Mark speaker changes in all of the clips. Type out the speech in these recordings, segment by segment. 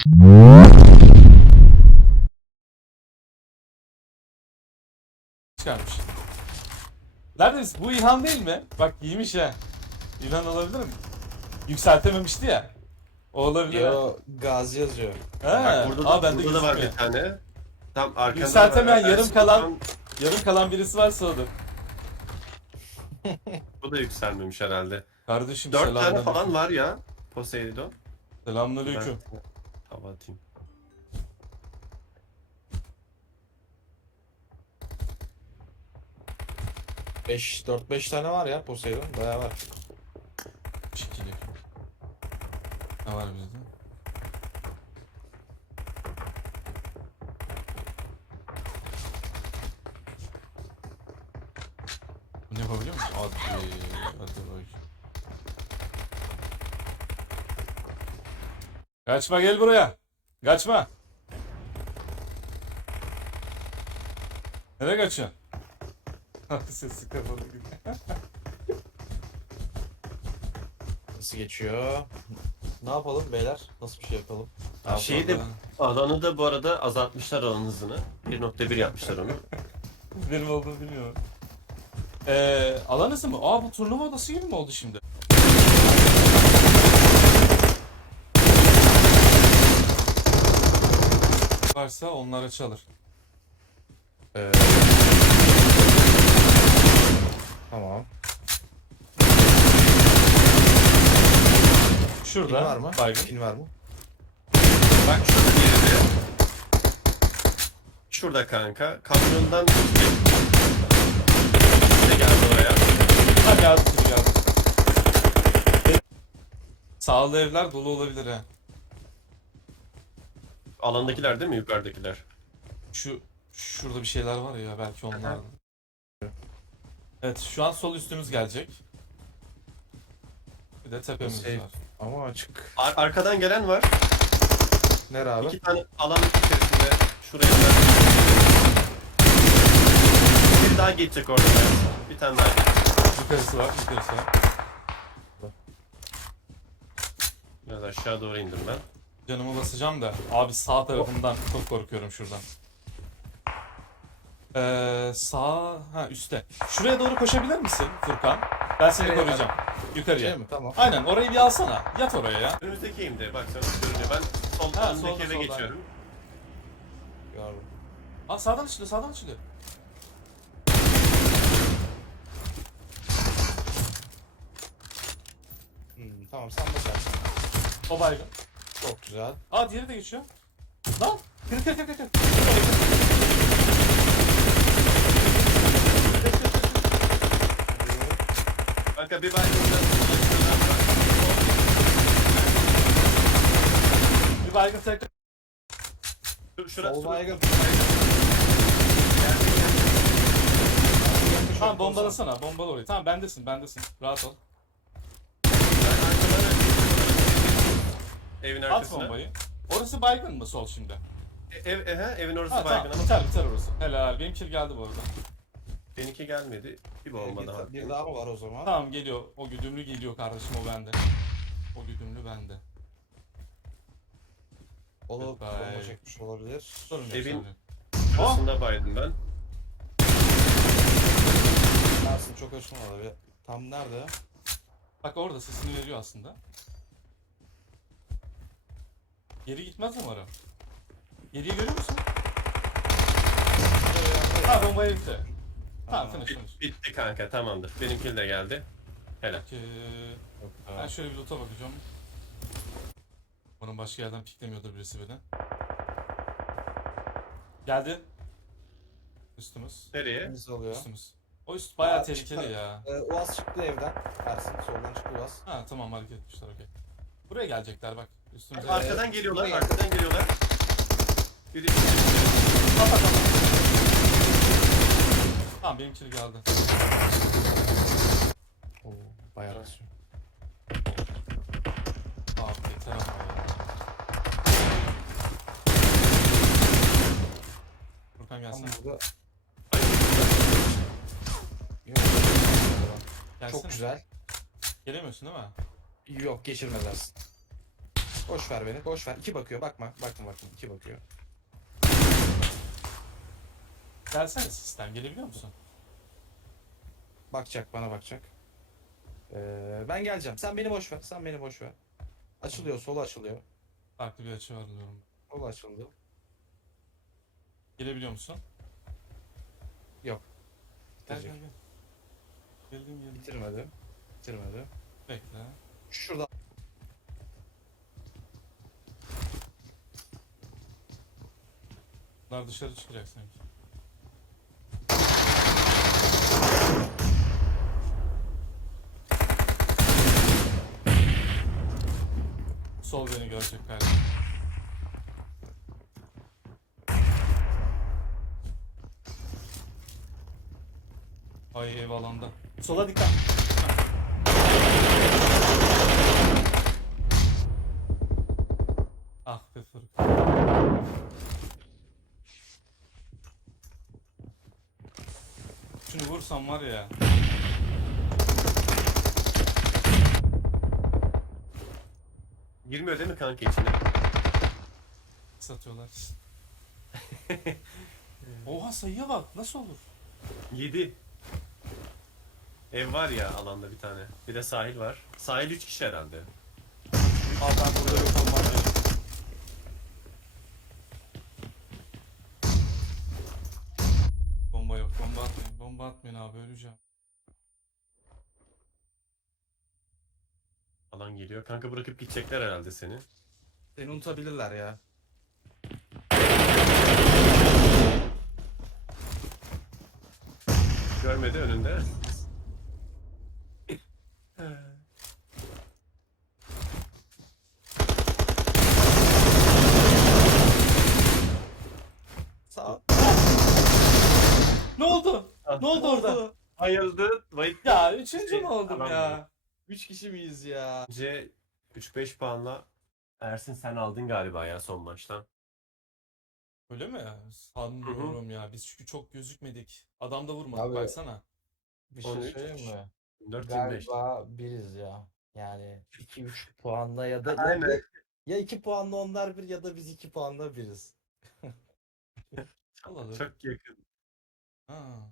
Speaker 1: Çıkarmış. Neredeyiz? Bu İlhan değil mi? Bak giymiş ha. İlhan olabilir mi? Yükseltememişti ya. O olabilir.
Speaker 2: Yo, Gazi yazıyor.
Speaker 1: Ha.
Speaker 3: Burada
Speaker 1: Aa
Speaker 3: da,
Speaker 1: bende
Speaker 3: burada da var
Speaker 1: gözükmüyor.
Speaker 3: bir tane. Tam arkanda
Speaker 1: Yükseltemeyen
Speaker 3: var.
Speaker 1: yarım kalan birisi varsa odur.
Speaker 3: Bu da yükselmemiş herhalde.
Speaker 1: Kardeşim
Speaker 3: 4 tane
Speaker 1: selamünaleyküm.
Speaker 3: falan var ya. Poseidon.
Speaker 1: Selamünaleyküm.
Speaker 3: Ben hava atayım.
Speaker 2: Dört beş tane var ya Poseidon. Bayağı var.
Speaker 1: Şekili. Ne var bizde? Bunu yapabiliyor musun? Hadi bak. Kaçma, gel buraya. Kaçma. Nereye kaçıyorsun? Sesi kapalı gibi.
Speaker 2: Nasıl geçiyor? Ne yapalım beyler? Nasıl bir şey yapalım?
Speaker 3: Şeyi de alanı da bu arada azaltmışlar alan hızını. 1.1 yapmışlar onu.
Speaker 1: Benim olduğunu bilmiyorum. Alan hızı mı? Aa, bu turnuva odası gibi mi oldu şimdi? Varsa onlara çalır.
Speaker 2: Tamam.
Speaker 1: Şurada
Speaker 2: Pin var mı?
Speaker 1: baygın.
Speaker 2: Pin var mı?
Speaker 3: Bak şurada diğeri. Şurada kanka. Kamyondan ne geldi oraya?
Speaker 1: Ha, geldi. Sağlı evler dolu olabilir ha.
Speaker 3: Alandakiler değil mi? Yukarıdakiler.
Speaker 1: Şurada bir şeyler var ya, belki onlar. Evet, şu an sol üstümüz gelecek. Bir de tepemiz
Speaker 2: Safe.
Speaker 1: var.
Speaker 2: Ama açık.
Speaker 3: Arkadan gelen var.
Speaker 2: Nere abi?
Speaker 3: 2 tane alan içerisinde. Şuraya da. Bir daha geçecek orada. Bir tane daha.
Speaker 1: Yukarısı var.
Speaker 3: Biraz aşağı doğru indim ben.
Speaker 1: Canımı basacağım da. Abi sağ tarafından çok korkuyorum şuradan. Üstte. Şuraya doğru koşabilir misin Furkan? Ben seni
Speaker 2: Nereye
Speaker 1: koruyacağım. Yukarıya.
Speaker 2: Şey mi? Tamam.
Speaker 1: Aynen, orayı bir alsana. Yat oraya ya.
Speaker 3: Önümüzdeki eğimde bak sana görünüyor. Ben sol
Speaker 1: Ha,
Speaker 3: önündeki
Speaker 1: solda,
Speaker 3: eve
Speaker 1: solda.
Speaker 3: geçiyorum.
Speaker 2: Gördüm.
Speaker 1: Aa, sağdan açılıyor.
Speaker 2: Tamam sen bakarsın.
Speaker 1: O baygın.
Speaker 2: Çok güzel.
Speaker 1: Aa, diğeri de geçiyor. Lan! Kır.
Speaker 3: Kanka bir baygınla
Speaker 1: Bir baygın tekrar.
Speaker 3: şurası.
Speaker 2: Sol baygın.
Speaker 1: Tamam, bombalasana. Bombala orayı. Tamam, bendesin. Rahat ol.
Speaker 3: Evin
Speaker 1: At
Speaker 3: arkasına.
Speaker 1: bombayı. Orası baygın mı sol şimdi?
Speaker 3: Evin orası
Speaker 1: Ha,
Speaker 3: baygın
Speaker 1: tamam.
Speaker 3: ama
Speaker 1: Biter orası. Helal. Benim kill geldi bu arada.
Speaker 3: seninki gelmedi. Bir bomba daha.
Speaker 2: Bir daha mı var o zaman?
Speaker 1: Tamam, geliyor. O güdümlü geliyor kardeşim, o bende. O güdümlü bende.
Speaker 2: O da
Speaker 1: Goodbye.
Speaker 2: bomba çekmiş olabilir.
Speaker 1: Sorun yok.
Speaker 3: Evin-
Speaker 1: sorun yok.
Speaker 3: Şurasında baydım ben.
Speaker 2: Dersin çok açılmadı bir. Tam nerede?
Speaker 1: Bak orada sesini veriyor aslında. Geri gitmez mi ara? Geriyi görüyor musun? Ha, bombaya bitti. Tamam, finish.
Speaker 3: Bitti kanka tamamdır. Benimki de geldi. Helal.
Speaker 1: Peki. Ben şöyle bir loot'a bakacağım. Umarım başka yerden piklemiyordur birisi beni. Geldi. Üstümüz.
Speaker 3: Nereye?
Speaker 2: Temiz oluyor.
Speaker 1: Üstümüz. O üst bayağı
Speaker 2: Aa,
Speaker 1: tehlikeli
Speaker 2: çıktı.
Speaker 1: ya.
Speaker 2: Uaz çıktı evden. Dersin soldan çıktı Uaz.
Speaker 1: Ha, tamam, hareket etmişler, okey. Buraya gelecekler bak. Üstümüze.
Speaker 3: Arkadan geliyorlar.
Speaker 2: buraya.
Speaker 3: Arkadan geliyorlar. Biri
Speaker 1: Tamam, benim kill geldi.
Speaker 2: Oo, bayağı basıyor.
Speaker 1: Abi yeter ama ya. Furkan
Speaker 2: Tam
Speaker 1: gelsene.
Speaker 2: burada.
Speaker 1: Gelsene.
Speaker 2: Çok güzel.
Speaker 1: Gelemiyorsun değil mi?
Speaker 2: Yok geçirmez dersin. Boş ver beni. Boş ver. 2 bakıyor. Bakma. Bakma. 2 bakıyor.
Speaker 1: Gelsene sistem, gelebiliyor musun?
Speaker 2: Bakacak. Bana bakacak. Ben geleceğim. Sen beni boş ver. Açılıyor. Solu açılıyor.
Speaker 1: Farklı bir açı var diyorum.
Speaker 2: Solu açıldı.
Speaker 1: Gelebiliyor musun?
Speaker 2: Yok.
Speaker 1: Gel
Speaker 2: Bitirecek.
Speaker 1: gel gel. Geldim.
Speaker 2: Bitirmedi.
Speaker 1: Bekle.
Speaker 2: Şurada.
Speaker 1: Bunlar dışarı çıkacak sanki. Sol beni görecek galiba. Ay ev alanda. Sola dikkat. Ah be Furkan. Şunu vursam var ya.
Speaker 3: Girmiyor değil mi kanka içine?
Speaker 1: Satıyorlar. Oha sayıya bak, nasıl olur?
Speaker 3: 7. Ev var ya alanda bir tane. Bir de sahil var. Sahil 3 kişi herhalde.
Speaker 1: Abi ben burada yok olmam ya. Bomba yok, bomba atmayın. Bomba atmayın abi, öleceğim.
Speaker 3: Alan geliyor. Kanka bırakıp gidecekler herhalde seni.
Speaker 2: Seni unutabilirler ya.
Speaker 3: Görmedi önünde.
Speaker 2: Sağ.
Speaker 1: Ne oldu? Ne oldu orada?
Speaker 3: Ayıldı. Vahit.
Speaker 1: Ya üçüncü mü oldum
Speaker 3: Tamam.
Speaker 1: ya?
Speaker 2: 3 kişi miyiz ya?
Speaker 3: Bence 3-5 puanla Ersin sen aldın galiba ya son maçtan.
Speaker 1: Öyle mi? Sanmıyorum ya. Biz çünkü çok gözükmedik. Adam da vurmadı,
Speaker 4: Abi-
Speaker 1: baksana.
Speaker 4: Bir şey
Speaker 3: 13.
Speaker 4: söyleyeyim mi?
Speaker 3: 4-25.
Speaker 4: Galiba biriz ya. Yani 2-3 puanla ya da
Speaker 3: Aynen.
Speaker 4: ya 2 puanla onlar bir ya da biz 2 puanla biriz.
Speaker 1: Alalım.
Speaker 3: Çok yakın.
Speaker 1: Ha.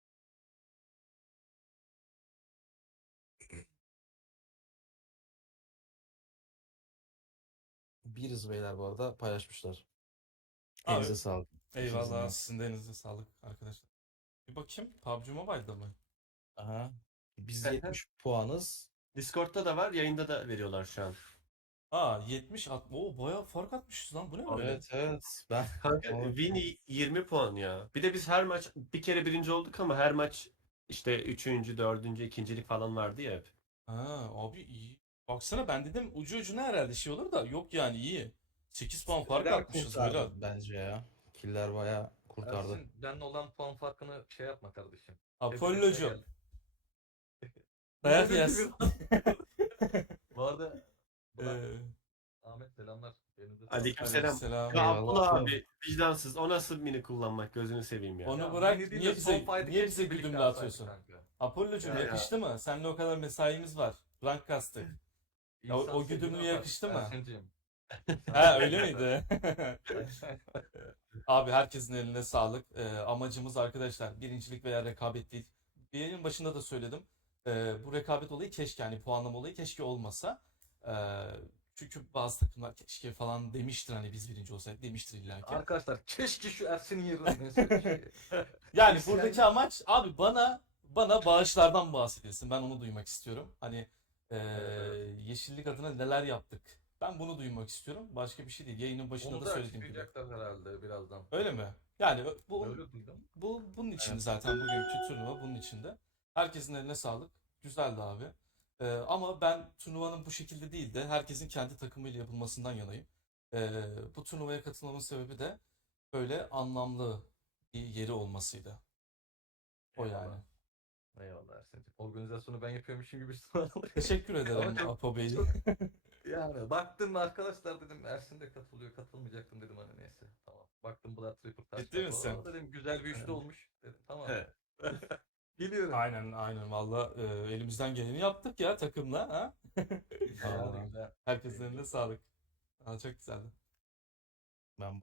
Speaker 2: Biriz beyler bu arada paylaşmışlar.
Speaker 1: Abi,
Speaker 2: Elinize sağlık.
Speaker 1: eyvallah,
Speaker 2: İkinizin de.
Speaker 1: sizin de elinize sağlık arkadaşlar. Bir bakayım, PUBG Mobile'da mı?
Speaker 2: Aha. Biz
Speaker 3: Hı hı.
Speaker 2: 70 puanız.
Speaker 3: Discord'da da var, yayında da veriyorlar şu an.
Speaker 1: Aa 70 60. Oo bayağı fark atmışız lan. Bu ne böyle?
Speaker 2: Evet. Ben
Speaker 3: Kanka
Speaker 2: Ama-
Speaker 3: win 20 puan ya. Bir de biz her maç bir kere birinci olduk ama her maç işte üçüncü, dördüncü, ikincilik falan vardı ya hep.
Speaker 1: Ha abi iyi. Baksana ben dedim ucu ucuna herhalde şey olur da yok yani iyi. 8 puan fark
Speaker 2: Killer
Speaker 1: atmışız
Speaker 2: kurtardı
Speaker 1: böyle.
Speaker 2: bence ya. Killer bayağı kurtardı.
Speaker 5: Ersin, benle olan puan farkını şey yapma kardeşim.
Speaker 1: Apollo'cum.
Speaker 5: Gel.
Speaker 1: Dayak
Speaker 5: Ne demek
Speaker 1: yersin.
Speaker 5: Bu arada Burak,
Speaker 1: Ee,
Speaker 5: Ahmet selamlar. Elinize sağlık.
Speaker 3: Aleykümselam.
Speaker 1: Selam.
Speaker 3: Ya
Speaker 2: Eyvallah.
Speaker 3: Abdullah abi vicdansız. O nasıl mini kullanmak gözünü seveyim ya.
Speaker 1: Onu
Speaker 5: Ya,
Speaker 1: bırak,
Speaker 5: beni değil
Speaker 1: niye
Speaker 5: de
Speaker 1: bize-
Speaker 5: son fight'ı
Speaker 1: niye
Speaker 5: keşke
Speaker 1: bize
Speaker 5: birlikte
Speaker 1: güdümle
Speaker 5: atsaydık
Speaker 1: atıyorsun?
Speaker 5: kanka.
Speaker 1: Apollo'cum
Speaker 3: Ya.
Speaker 1: yakıştı mı? Seninle o kadar mesaimiz var. Rank kastık. Ya, o
Speaker 5: İnsan
Speaker 1: güdümlü
Speaker 5: sevdiğine
Speaker 1: yakıştı
Speaker 5: bak,
Speaker 1: mı?
Speaker 5: Ersin'cim.
Speaker 1: Ha öyle miydi? Abi herkesin eline sağlık. Amacımız arkadaşlar birincilik veya rekabet değil. Bir yayının başında da söyledim. Bu rekabet olayı keşke yani puanlama olayı keşke olmasa. Çünkü bazı takımlar keşke falan demiştir hani biz birinci olsaydık demiştir illa ki.
Speaker 5: Arkadaşlar keşke şu Ersin'in yerine neyse şey.
Speaker 1: Yani
Speaker 5: Biz
Speaker 1: buradaki
Speaker 5: yani-
Speaker 1: amaç abi bana bağışlardan bahsedilsin. Ben onu duymak istiyorum. Hani yeşillik adına neler yaptık. Ben bunu duymak istiyorum. Başka bir şey değil. Yayının başında
Speaker 5: Onu
Speaker 1: da
Speaker 5: da
Speaker 1: söylediğim gibi.
Speaker 5: açıklayacaklar herhalde birazdan.
Speaker 1: Öyle mi? Yani bu
Speaker 5: Öyle duydum.
Speaker 1: bunun için zaten bugünkü turnuva bunun içinde. Herkesin eline sağlık. Güzeldi abi. Ama ben turnuvanın bu şekilde değil de herkesin kendi takımıyla yapılmasından yanayım. Bu turnuvaya katılmamın sebebi de böyle anlamlı bir yeri olmasıydı. O yani.
Speaker 5: Eyvallah. Eyvallah Ersin'cim. Organizasyonu ben yapıyormuşum gibi sanırım.
Speaker 1: Teşekkür ederim
Speaker 5: Ama
Speaker 1: Apo Bey.
Speaker 5: Yani baktım arkadaşlar dedim Ersin de katılıyor katılmayacaktım dedim hani neyse tamam. Baktım Blood Tripper taş
Speaker 1: Ciddi misin?
Speaker 5: dedim güzel bir üçlü
Speaker 1: Evet.
Speaker 5: olmuş dedim tamam.
Speaker 3: He.
Speaker 5: Geliyorum.
Speaker 1: Aynen valla elimizden geleni yaptık ya takımla. Ha?
Speaker 5: Güzel,
Speaker 1: Vallahi.
Speaker 5: güzel.
Speaker 1: Herkesin eline sağlık. Aa, çok güzeldi.